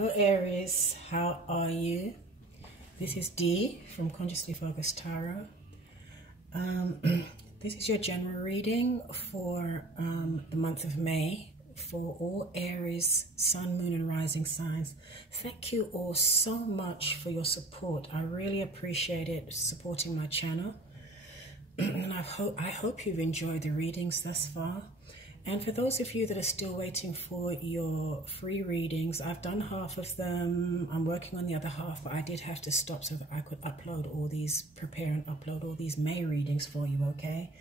Hello Aries, how are you? This is Dee from Consciously Focused Tarot. This is your general reading for the month of May for all Aries, Sun, Moon and Rising signs. Thank you all so much for your support. I really appreciate it, supporting my channel. And I hope you've enjoyed the readings thus far. And for those of you that are still waiting for your free readings, I've done half of them. I'm working on the other half, but I did have to stop so that I could upload all these, prepare and upload all these May readings for you, okay?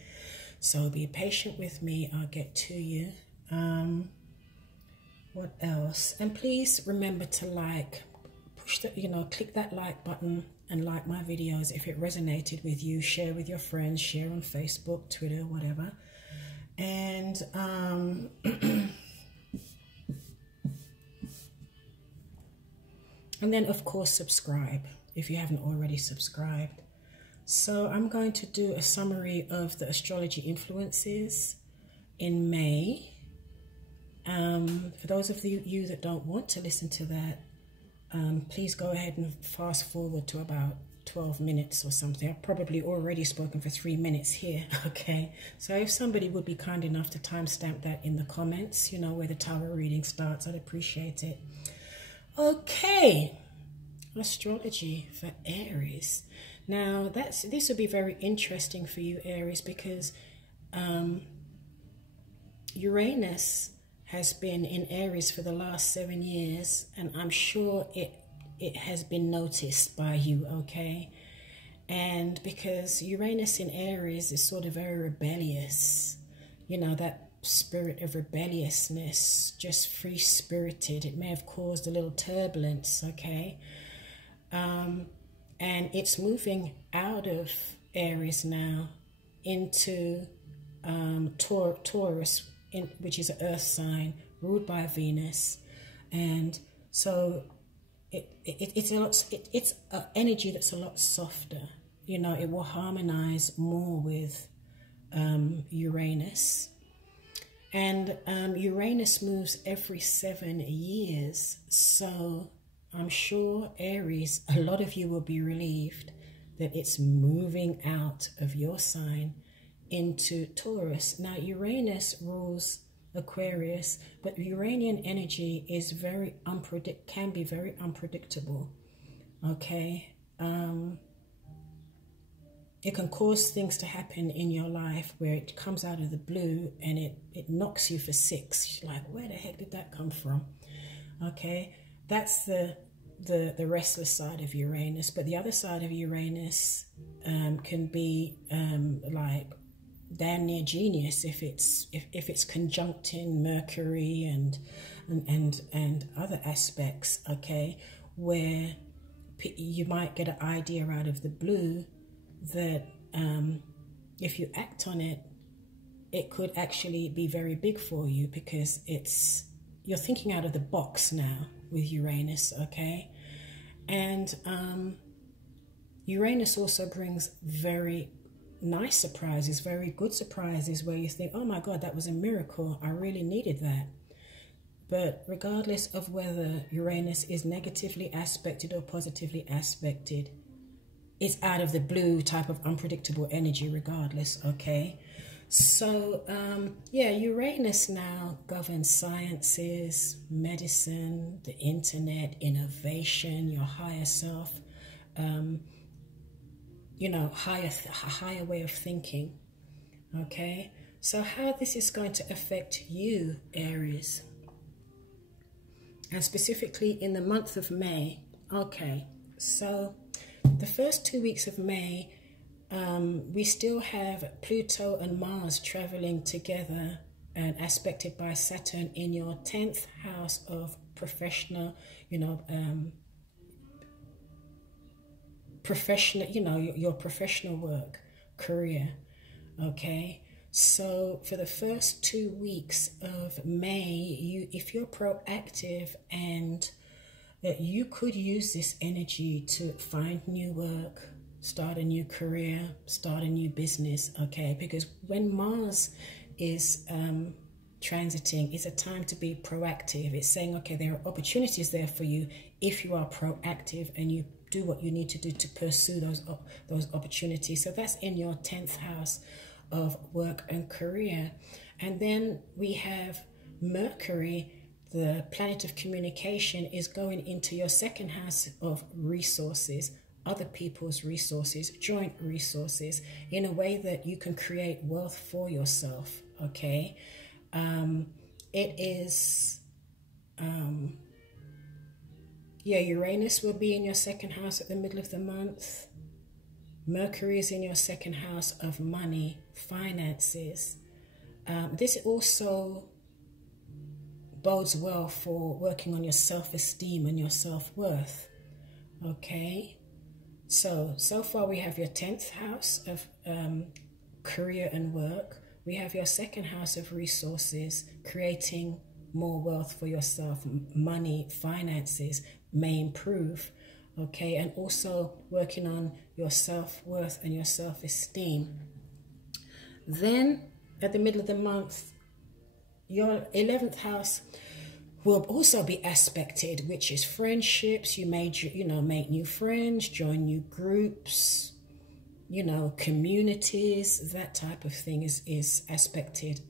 So be patient with me. I'll get to you. What else? And please remember to push the, click that like button and like my videos if it resonated with you. Share with your friends, share on Facebook, Twitter, whatever. And and then of course subscribe if you haven't already subscribed. So I'm going to do a summary of the astrology influences in May. For those of you that don't want to listen to that, please go ahead and fast forward to about 12 minutes or something. I've probably already spoken for 3 minutes here, okay? So if somebody would be kind enough to timestamp that in the comments, where the tarot reading starts, I'd appreciate it. Okay, astrology for Aries. Now, this will be very interesting for you, Aries, because Uranus has been in Aries for the last 7 years, and I'm sure it has been noticed by you, okay? And because Uranus in Aries is sort of very rebellious, that spirit of rebelliousness, just free-spirited. It may have caused a little turbulence, okay? And it's moving out of Aries now into Taurus, which is an earth sign ruled by Venus. And so it's an energy that's a lot softer. It will harmonize more with Uranus. And Uranus moves every 7 years. So I'm sure, Aries, a lot of you will be relieved that it's moving out of your sign into Taurus. Now, Uranus rules Aquarius, but Uranian energy is can be very unpredictable, okay? It can cause things to happen in your life where it comes out of the blue and it knocks you for 6. You're like, where the heck did that come from? Okay, that's the restless side of Uranus. But the other side of Uranus can be like damn near genius if it's conjuncting Mercury and other aspects, okay, where you might get an idea out of the blue that if you act on it, it could actually be very big for you, because you're thinking out of the box now with Uranus, okay? And Uranus also brings very nice surprises, very good surprises, where you think, oh my God, that was a miracle. I really needed that. But regardless of whether Uranus is negatively aspected or positively aspected, it's out of the blue type of unpredictable energy regardless, okay? So, yeah, Uranus now governs sciences, medicine, the internet, innovation, your higher self, higher way of thinking, okay? So how this is going to affect you, Aries, and specifically in the month of May, okay? So the first 2 weeks of May, we still have Pluto and Mars traveling together and aspected by Saturn in your 10th house of professional, your professional work, career, okay? So for the first 2 weeks of May, if you're proactive, and that you could use this energy to find new work, start a new career, start a new business, okay? Because when Mars is transiting is a time to be proactive. It's saying, okay, there are opportunities there for you if you are proactive and you do what you need to do to pursue those opportunities. So that's in your 10th house of work and career. And then we have Mercury, the planet of communication, is going into your 2nd house of resources, other people's resources, joint resources, in a way that you can create wealth for yourself, okay? It is, Uranus will be in your 2nd house at the middle of the month. Mercury is in your 2nd house of money, finances. This also bodes well for working on your self-esteem and your self-worth, okay? So far we have your 10th house of career and work. We have your 2nd house of resources, creating more wealth for yourself. Money, finances may improve, okay? And also working on your self-worth and your self-esteem. Then at the middle of the month, your 11th house will also be aspected, which is friendships. You may, make new friends, join new groups, communities, that type of thing is aspected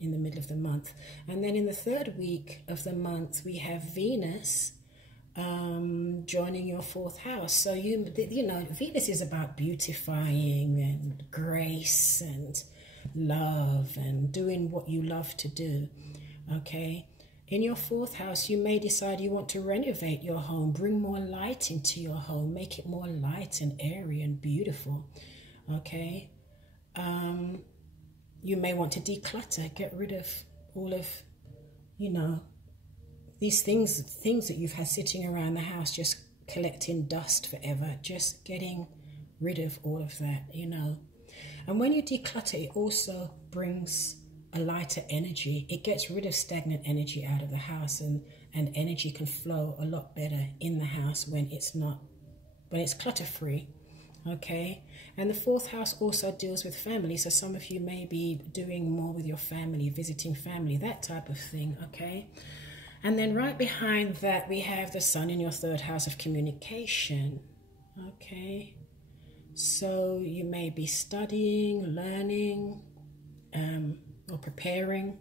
in the middle of the month. And then in the 3rd week of the month, we have Venus joining your 4th house. So Venus is about beautifying and grace and love and doing what you love to do, okay? In your 4th house, you may decide you want to renovate your home, bring more light into your home, make it more light and airy and beautiful, okay? You may want to declutter, get rid of all of, these things that you've had sitting around the house, just collecting dust forever, just getting rid of all of that, And when you declutter, it also brings a lighter energy. It gets rid of stagnant energy out of the house, and energy can flow a lot better in the house when it's clutter-free, okay? And the 4th house also deals with family, so some of you may be doing more with your family, visiting family, that type of thing, okay? And then right behind that, we have the Sun in your 3rd house of communication, okay? So you may be studying, learning, or preparing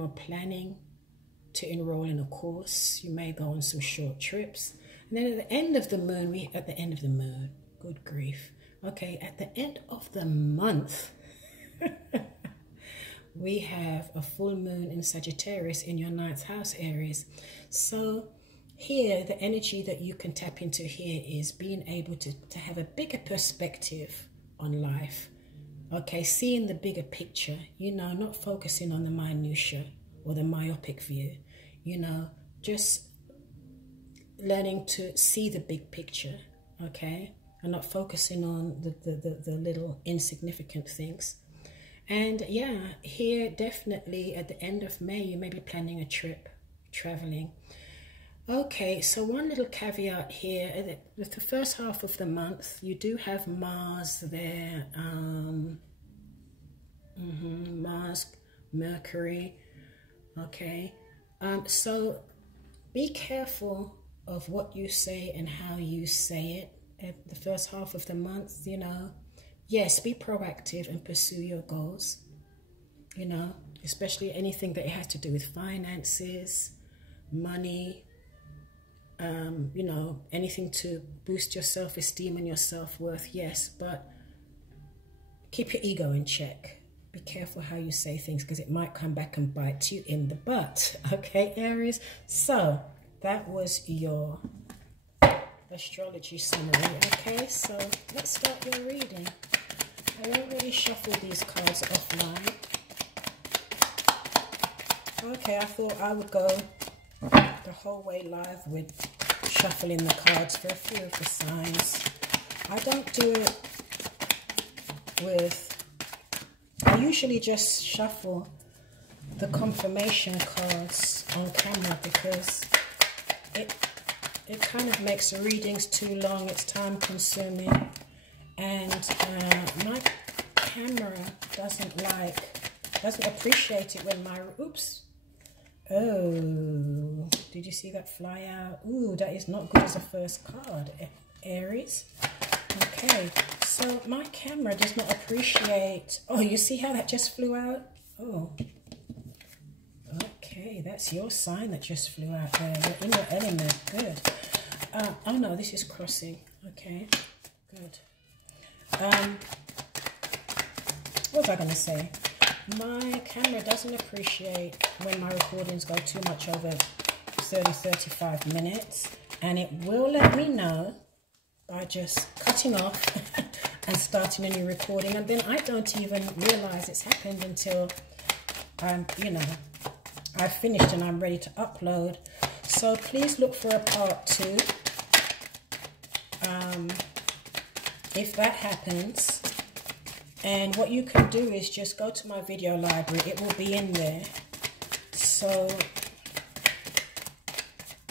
or planning to enroll in a course. You may go on some short trips. And then at the end of the moon, good grief. Okay, at the end of the month, we have a full moon in Sagittarius in your 9th house, Aries. So here, the energy that you can tap into here is being able to have a bigger perspective on life. Okay, seeing the bigger picture, not focusing on the minutiae or the myopic view, just learning to see the big picture, okay, and not focusing on the little insignificant things. And yeah, here definitely at the end of May, you may be planning a trip, traveling. Okay, so one little caveat here, with the first half of the month, you do have Mars there, Mars, Mercury, okay, so be careful of what you say and how you say it at the first half of the month, Yes, be proactive and pursue your goals, especially anything that has to do with finances, money, anything to boost your self-esteem and your self-worth, yes, but keep your ego in check. Be careful how you say things, because it might come back and bite you in the butt, okay, Aries? So that was your astrology summary, okay? So let's start your reading. I already shuffled these cards offline. Okay, I thought I would go the whole way live with shuffling the cards for a few of the signs. I don't do it I usually just shuffle the confirmation cards on camera because it kind of makes the readings too long, it's time consuming, and my camera doesn't like doesn't appreciate it when my, oops. Oh, did you see that fly out? Ooh, that is not good as a first card, Aries. Okay, so my camera does not appreciate, oh, you see how that just flew out? Oh, okay, that's your sign that just flew out there. You're in your element, good. Oh no, this is crossing, okay, good. What was I going to say? My camera doesn't appreciate when my recordings go too much over 30-35 minutes, and it will let me know by just cutting off and starting a new recording, and then I don't even realize it's happened until I'm, you know, I've finished and I'm ready to upload. So please look for a part 2 if that happens. And what you can do is just go to my video library. It will be in there. So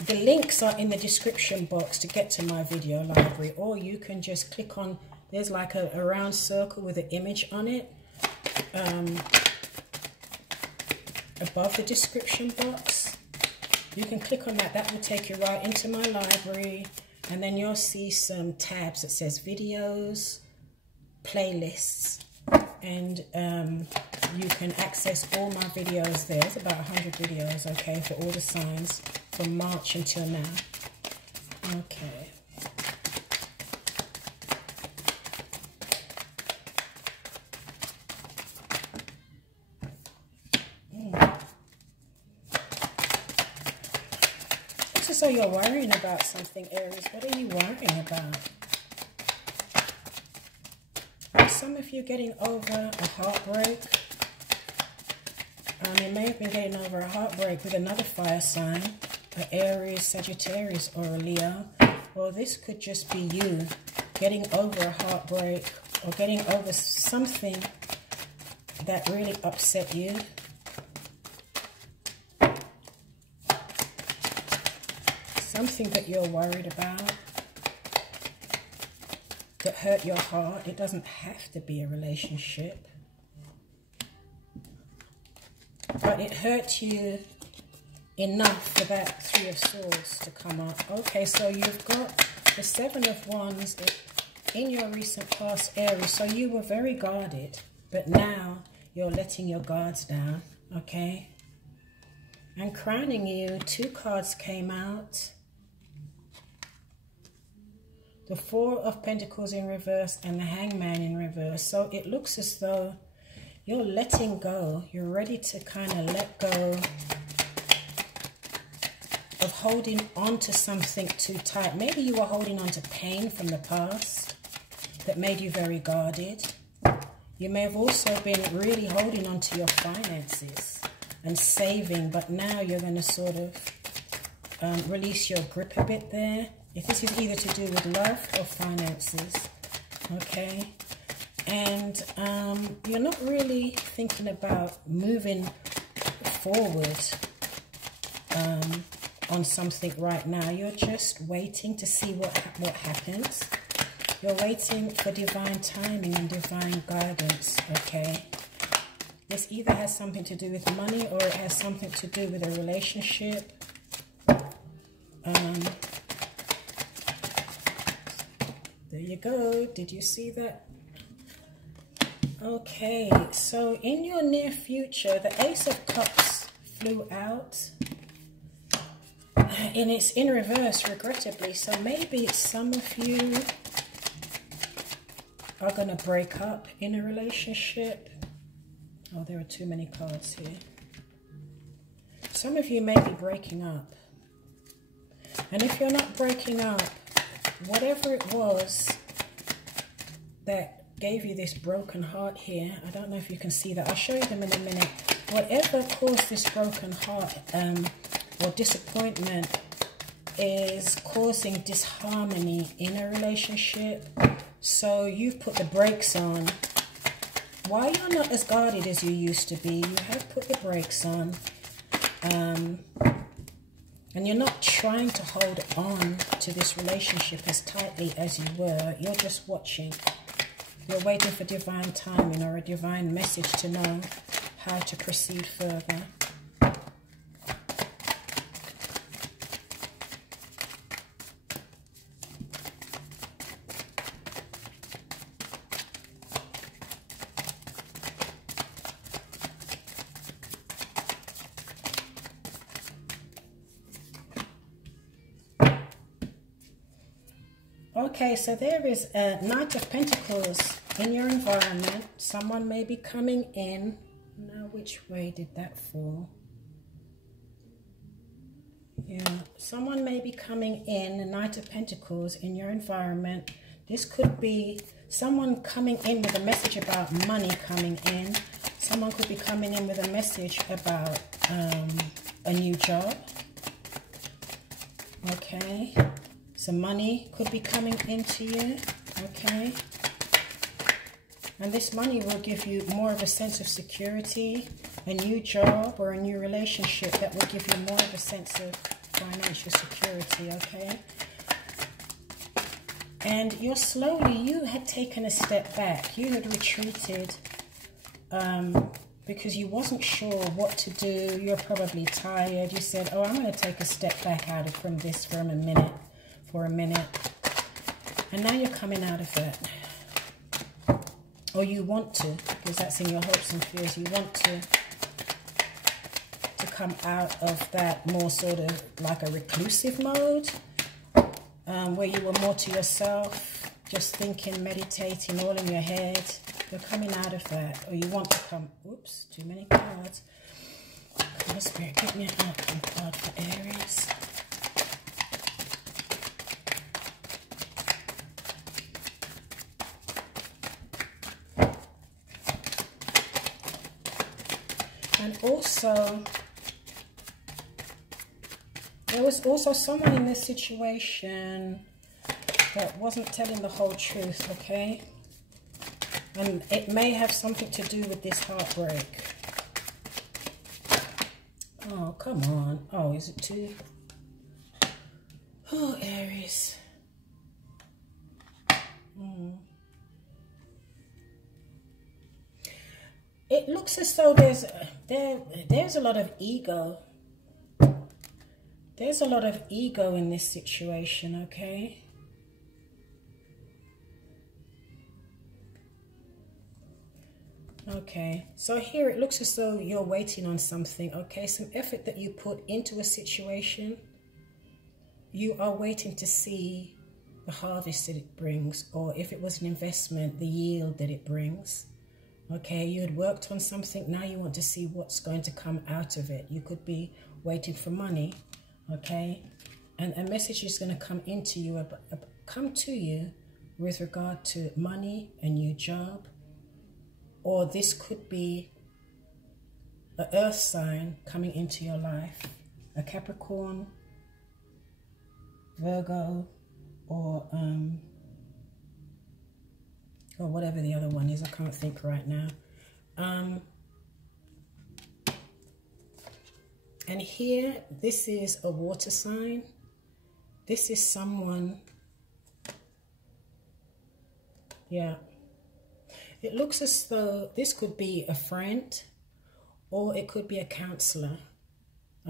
the links are in the description box to get to my video library, or you can just click on, there's like a round circle with an image on it above the description box. You can click on that. That will take you right into my library, and then you'll see some tabs that says videos, playlists, and you can access all my videos there. It's about 100 videos, okay, for all the signs from March until now. Okay. It's just so you're worrying about something, Aries. What are you worrying about? Some of you getting over a heartbreak. You may have been getting over a heartbreak with another fire sign, an Aries, Sagittarius, or a Leo. Or this could just be you getting over a heartbreak or getting over something that really upset you. Something that you're worried about, that hurt your heart. It doesn't have to be a relationship, but it hurt you enough for that 3 of Swords to come up. Okay, so you've got the 7 of Wands in your recent past, Aries. So you were very guarded, but now you're letting your guards down, okay? And crowning you, 2 cards came out. The 4 of Pentacles in reverse and the Hangman in reverse. So it looks as though you're letting go. You're ready to kind of let go of holding on to something too tight. Maybe you were holding on to pain from the past that made you very guarded. You may have also been really holding on to your finances and saving, but now you're going to sort of release your grip a bit there. If this is either to do with love or finances, okay? And you're not really thinking about moving forward on something right now. You're just waiting to see what happens. You're waiting for divine timing and divine guidance, okay? This either has something to do with money or it has something to do with a relationship. There you go. Did you see that? Okay, so in your near future, the Ace of Cups flew out. And it's in reverse, regrettably. So maybe some of you are going to break up in a relationship. Oh, there are too many cards here. Some of you may be breaking up. And if you're not breaking up, whatever it was that gave you this broken heart here, I don't know if you can see that. I'll show you them in a minute. Whatever caused this broken heart or disappointment is causing disharmony in a relationship. So you've put the brakes on. While you're not as guarded as you used to be, you have put the brakes on. And you're not trying to hold on to this relationship as tightly as you were. You're just watching. You're waiting for divine timing or a divine message to know how to proceed further. Okay, so there is a Knight of Pentacles in your environment. Someone may be coming in. Now, which way did that fall? Yeah, someone may be coming in, the Knight of Pentacles in your environment. This could be someone coming in with a message about money coming in. Someone could be coming in with a message about a new job. Okay. Some money could be coming into you, okay? And this money will give you more of a sense of security, a new job or a new relationship that will give you more of a sense of financial security, okay? And you had taken a step back. You had retreated because you wasn't sure what to do. You're probably tired. You said, oh, I'm going to take a step back out from this for a minute. And now you're coming out of it, or you want to, because that's in your hopes and fears. You want to come out of that more sort of like a reclusive mode, where you were more to yourself, just thinking, meditating, all in your head. You're coming out of that, or you want to come. Oops, too many cards. Come on, Spirit, give me an outcome card for Aries. And also, there was also someone in this situation that wasn't telling the whole truth, okay? And it may have something to do with this heartbreak. Oh, come on. Oh, is it too? Oh, Aries. It looks as though there's a lot of ego. There's a lot of ego in this situation, okay? Okay, so here it looks as though you're waiting on something, okay? Some effort that you put into a situation. You are waiting to see the harvest that it brings, or if it was an investment, the yield that it brings. Okay, you had worked on something, now you want to see what's going to come out of it. You could be waiting for money, okay? And a message is going to come into you, come to you with regard to money, a new job, or this could be an earth sign coming into your life, a Capricorn, Virgo, or whatever the other one is. I can't think right now. And here, this is a water sign. This is someone, yeah. It looks as though this could be a friend or it could be a counselor,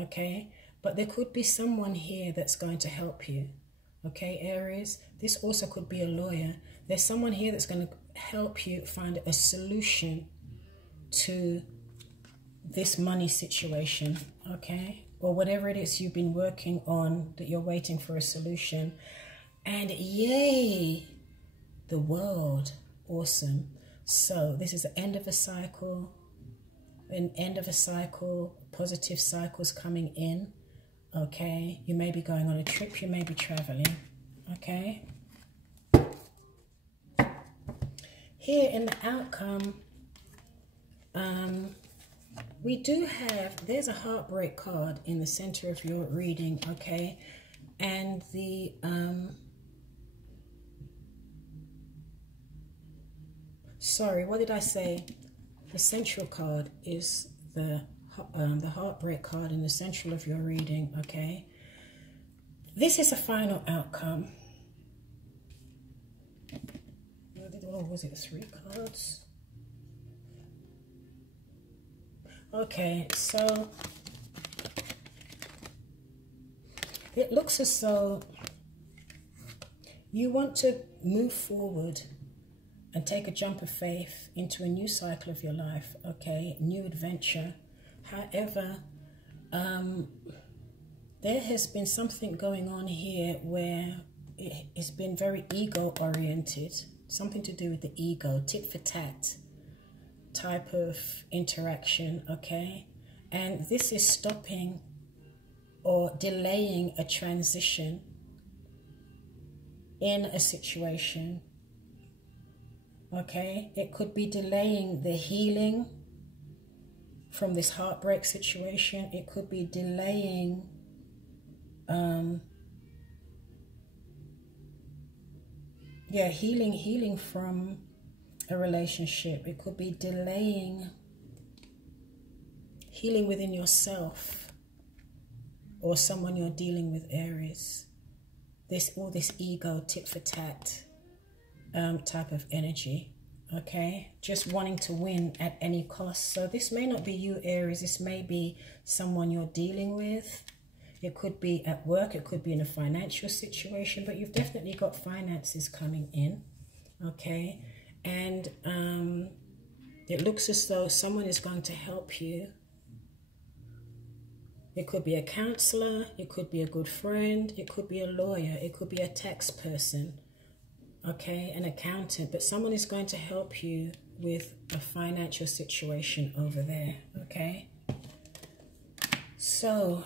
okay? But there could be someone here that's going to help you, okay, Aries? This also could be a lawyer. There's someone here that's going to help you find a solution to this money situation, okay? Or whatever it is you've been working on that you're waiting for a solution. And yay, the world, awesome. So this is the end of a cycle, positive cycles coming in, okay? You may be going on a trip, you may be traveling, okay? Here in the outcome, we do have, there's a heartbreak card in the center of your reading, okay? And the, sorry, what did I say? The central card is the heartbreak card in the central of your reading, okay? This is a final outcome. Oh, was it 3 cards? Okay, so it looks as though you want to move forward and take a jump of faith into a new cycle of your life, okay? New adventure. However, there has been something going on here where it's been very ego-oriented, something to do with the ego, tit-for-tat type of interaction, okay? And this is stopping or delaying a transition in a situation, okay? It could be delaying the healing from this heartbreak situation. It could be delaying healing from a relationship. It could be delaying healing within yourself or someone you're dealing with, Aries. All this ego, tit for tat type of energy, okay? Just wanting to win at any cost. So this may not be you, Aries. This may be someone you're dealing with. It could be at work. It could be in a financial situation, but you've definitely got finances coming in, okay? And it looks as though someone is going to help you. It could be a counselor, it could be a good friend, it could be a lawyer, it could be a tax person, okay, an accountant, but someone is going to help you with a financial situation over there, okay? So,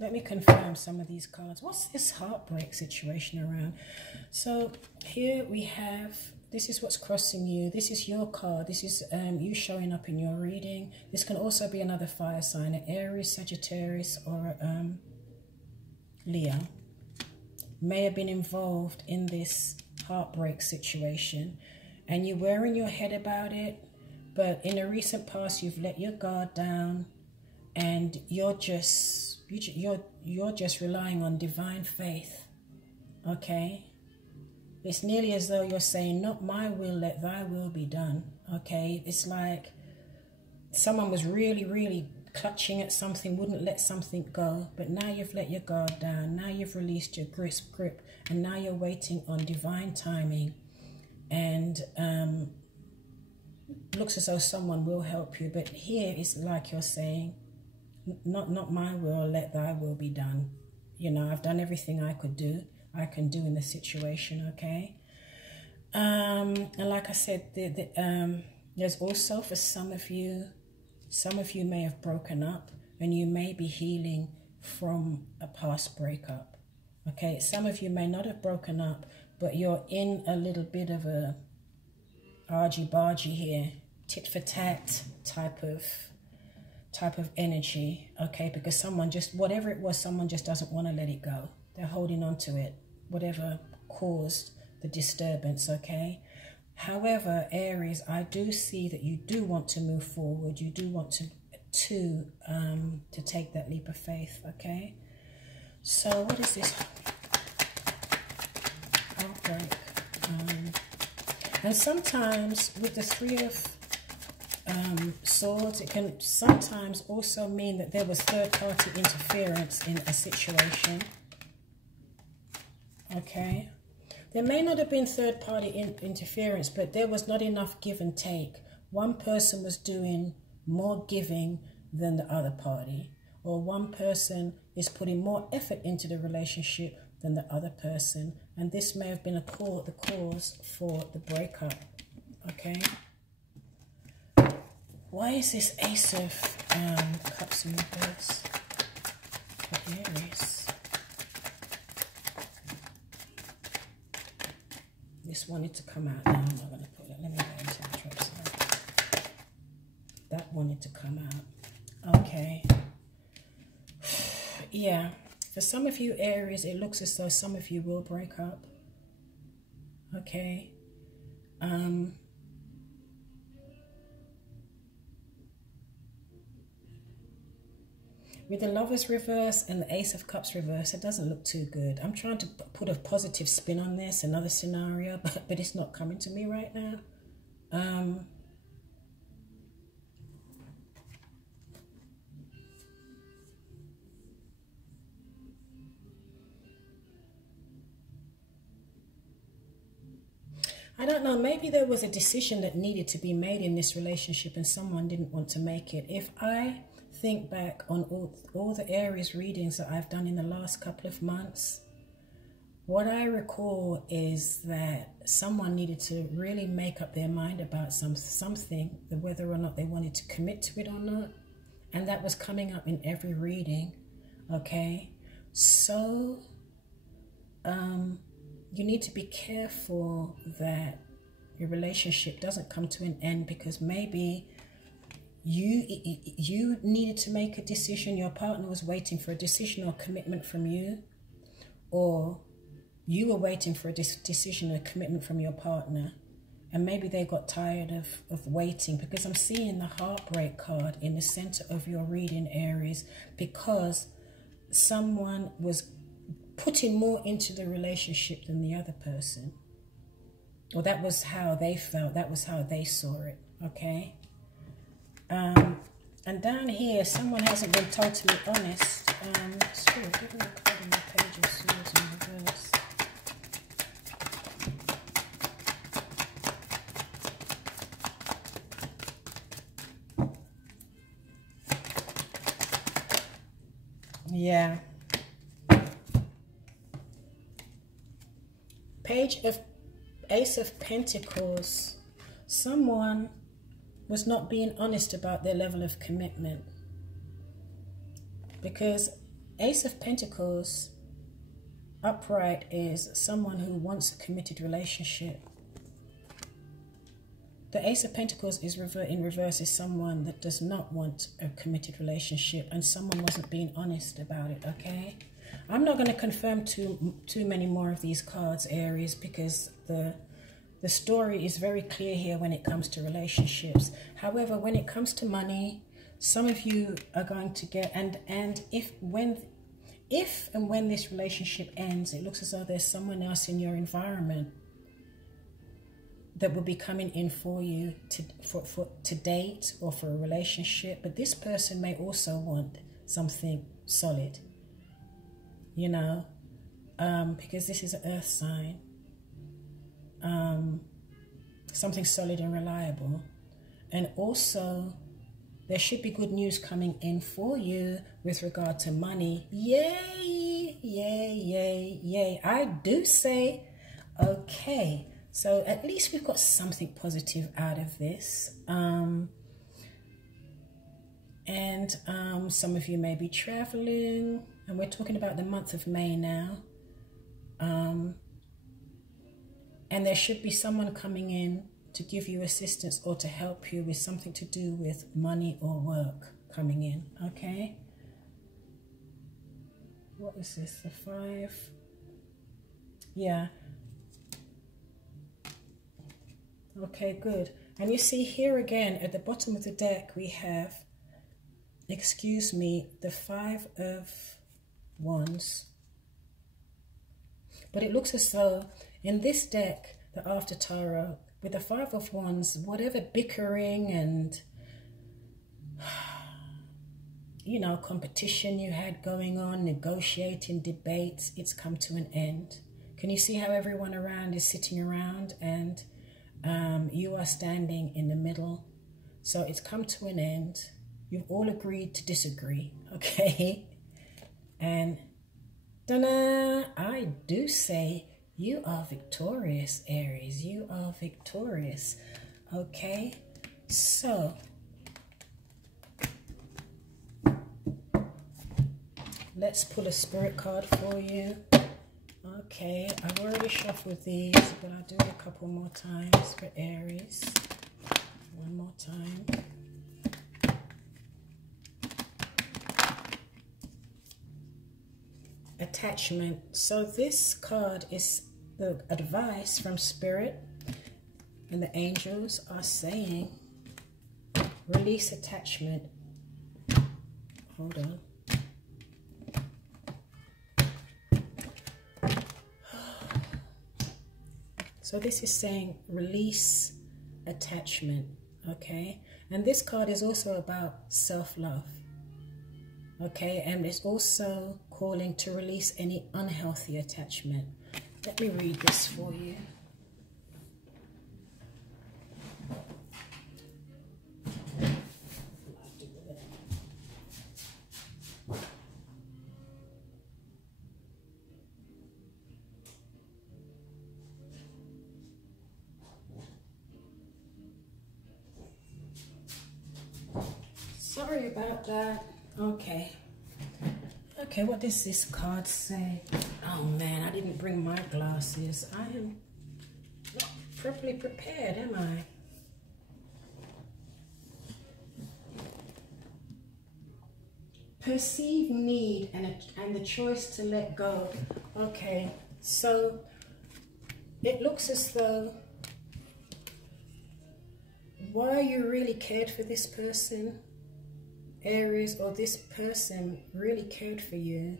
let me confirm some of these cards. What's this heartbreak situation around? So, here we have... This is what's crossing you. This is your card. This is you showing up in your reading. This can also be another fire sign, an Aries, Sagittarius, or Leo. May have been involved in this heartbreak situation. And you were in your head about it, but in the recent past, you've let your guard down and you're just relying on divine faith, okay? It's nearly as though you're saying, not my will, let thy will be done, okay? It's like someone was really, really clutching at something, wouldn't let something go, but now you've let your guard down, now you've released your grip, and now you're waiting on divine timing, and looks as though someone will help you, but here it's like you're saying, not my will, let thy will be done. You know, I've done everything I can do in the situation, okay? And like I said, there's also for some of you may have broken up and you may be healing from a past breakup, okay? Some of you may not have broken up, but you're in a little bit of a argy-bargy here, tit for tat type of energy, okay? Because someone just, whatever it was, someone just doesn't want to let it go. They're holding on to it, whatever caused the disturbance, okay? However, Aries, I do see that you do want to move forward. You do want to take that leap of faith, okay? So what is this? Outbreak. And sometimes with the Three of Swords, it can sometimes also mean that there was third-party interference in a situation. Okay, there may not have been third-party interference, but there was not enough give and take. One person was doing more giving than the other party, or one person is putting more effort into the relationship than the other person, and this may have been the cause for the breakup, okay? Why is this Ace of Cups in reverse for Aries? This wanted to come out. No, I'm not going to put it. Let me go into the trip side. That wanted to come out. Okay. Yeah. For some of you, Aries, it looks as though some of you will break up. Okay. With the Lovers reverse and the Ace of Cups reverse, it doesn't look too good. I'm trying to put a positive spin on this, another scenario, but it's not coming to me right now. I don't know, maybe there was a decision that needed to be made in this relationship and someone didn't want to make it. If I think back on all the Aries readings that I've done in the last couple of months, what I recall is that someone needed to really make up their mind about something, whether or not they wanted to commit to it or not. And that was coming up in every reading, okay? So, you need to be careful that your relationship doesn't come to an end because maybe you needed to make a decision, your partner was waiting for a decision or commitment from you, or you were waiting for a decision or commitment from your partner, and maybe they got tired of waiting, because I'm seeing the heartbreak card in the center of your reading, Aries, because someone was putting more into the relationship than the other person. Or that was how they felt, that was how they saw it, okay? And down here, someone hasn't been totally honest. Spirit, give me a card on the Page of Swords in reverse. Yeah. Ace of Pentacles. Someone was not being honest about their level of commitment. Because Ace of Pentacles upright is someone who wants a committed relationship. The Ace of Pentacles is in reverse is someone that does not want a committed relationship, and someone wasn't being honest about it, okay? I'm not going to confirm too many more of these cards, Aries, because the story is very clear here when it comes to relationships. However, when it comes to money, some of you are going to get, and if and when this relationship ends, it looks as though there's someone else in your environment that will be coming in for you to date or for a relationship. But this person may also want something solid, you know, because this is an earth sign. Something solid and reliable. And also, there should be good news coming in for you with regard to money. Yay, yay, yay, yay. I do say, okay. So at least we've got something positive out of this. Some of you may be traveling, and we're talking about the month of May now. And there should be someone coming in to give you assistance or to help you with something to do with money or work coming in, okay? What is this, the 5? Yeah. Okay, good. And you see here again, at the bottom of the deck, we have, excuse me, the 5 of Wands. But it looks as though in this deck, the After Tarot, with the 5 of Wands, whatever bickering and, you know, competition you had going on, negotiating, debates, it's come to an end. Can you see how everyone around is sitting around and you are standing in the middle? So it's come to an end. You've all agreed to disagree, okay? And ta-da, I do say you are victorious, Aries. You are victorious, okay? So, let's pull a spirit card for you. Okay, I've already shuffled these, but I'll do it a couple more times for Aries. One more time. Attachment. So this card is the advice from Spirit, and the angels are saying release attachment. Hold on. So this is saying release attachment, okay? And this card is also about self-love, okay? And it's also calling to release any unhealthy attachment. Let me read this for you. Sorry about that. Okay. Okay, what does this card say? Oh man, I didn't bring my glasses. I am not properly prepared, am I? Perceive need and the choice to let go. Okay, so it looks as though why you really cared for this person, Aries, or this person really cared for you,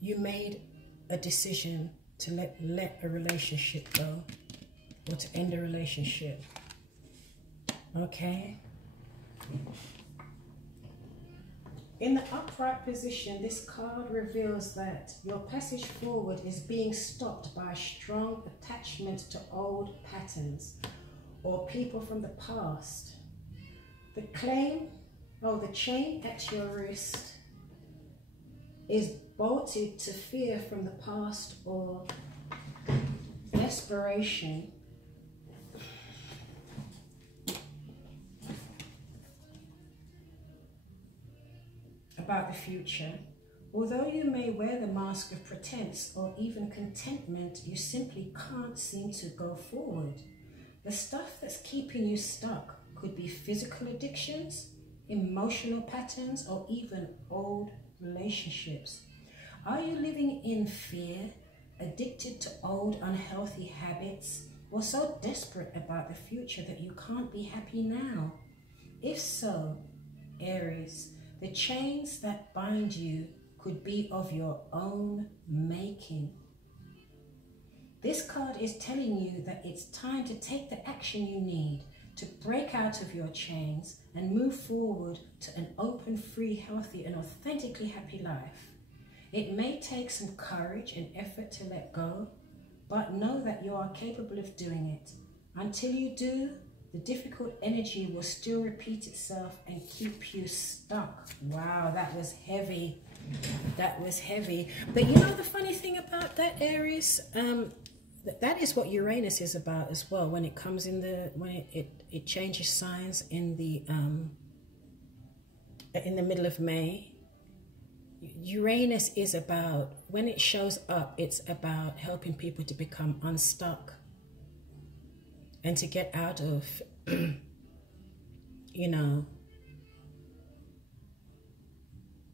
you made a decision to let a relationship go, or to end a relationship, okay? In the upright position, this card reveals that your passage forward is being stopped by strong attachment to old patterns or people from the past. The chain at your wrist is bolted to fear from the past or desperation. About the future. Although you may wear the mask of pretense or even contentment, you simply can't seem to go forward. The stuff that's keeping you stuck could be physical addictions, emotional patterns, or even old relationships. Are you living in fear, addicted to old unhealthy habits, or so desperate about the future that you can't be happy now? If so, Aries, the chains that bind you could be of your own making. This card is telling you that it's time to take the action you need to break out of your chains and move forward to an open, free, healthy, and authentically happy life. It may take some courage and effort to let go, but know that you are capable of doing it. Until you do, the difficult energy will still repeat itself and keep you stuck. Wow, that was heavy. That was heavy. But you know the funny thing about that, Aries? That is what Uranus is about as well. When it comes in when it changes signs in the middle of May. Uranus is about, when it shows up, it's about helping people to become unstuck and to get out of, you know,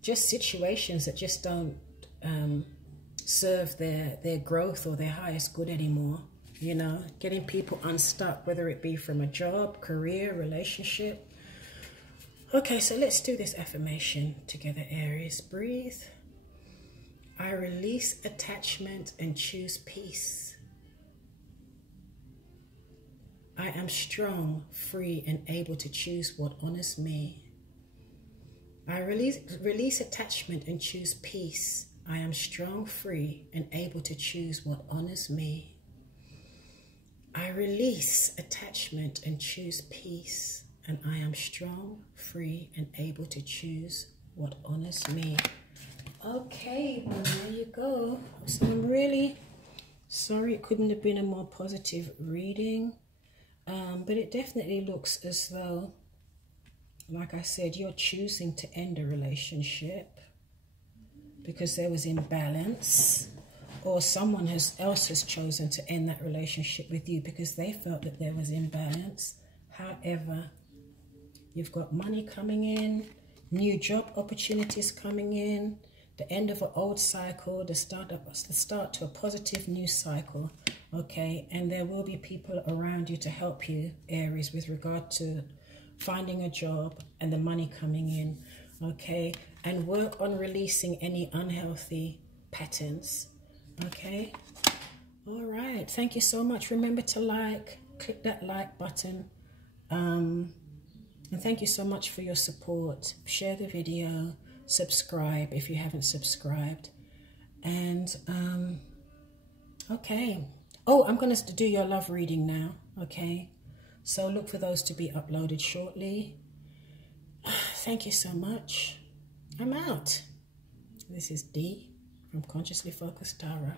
just situations that just don't serve their growth or their highest good anymore. You know, getting people unstuck, whether it be from a job, career, relationship. Okay, so let's do this affirmation together, Aries. Breathe. I release attachment and choose peace. I am strong, free, and able to choose what honors me. I release attachment and choose peace. I am strong, free, and able to choose what honors me. I release attachment and choose peace. And I am strong, free, and able to choose what honors me. Okay, well, there you go. So I'm really sorry it couldn't have been a more positive reading. But it definitely looks as though, like I said, you're choosing to end a relationship because there was imbalance, or someone else has chosen to end that relationship with you because they felt that there was imbalance. However, you've got money coming in, new job opportunities coming in, the end of an old cycle, the start to a positive new cycle, okay? And there will be people around you to help you, Aries, with regard to finding a job and the money coming in, okay? And work on releasing any unhealthy patterns, okay? All right, thank you so much. Remember to like, click that like button. And thank you so much for your support. Share the video, subscribe if you haven't subscribed. And okay. Oh, I'm going to do your love reading now. Okay. So look for those to be uploaded shortly. Thank you so much. I'm out. This is Dee from Consciously Focused Tarot.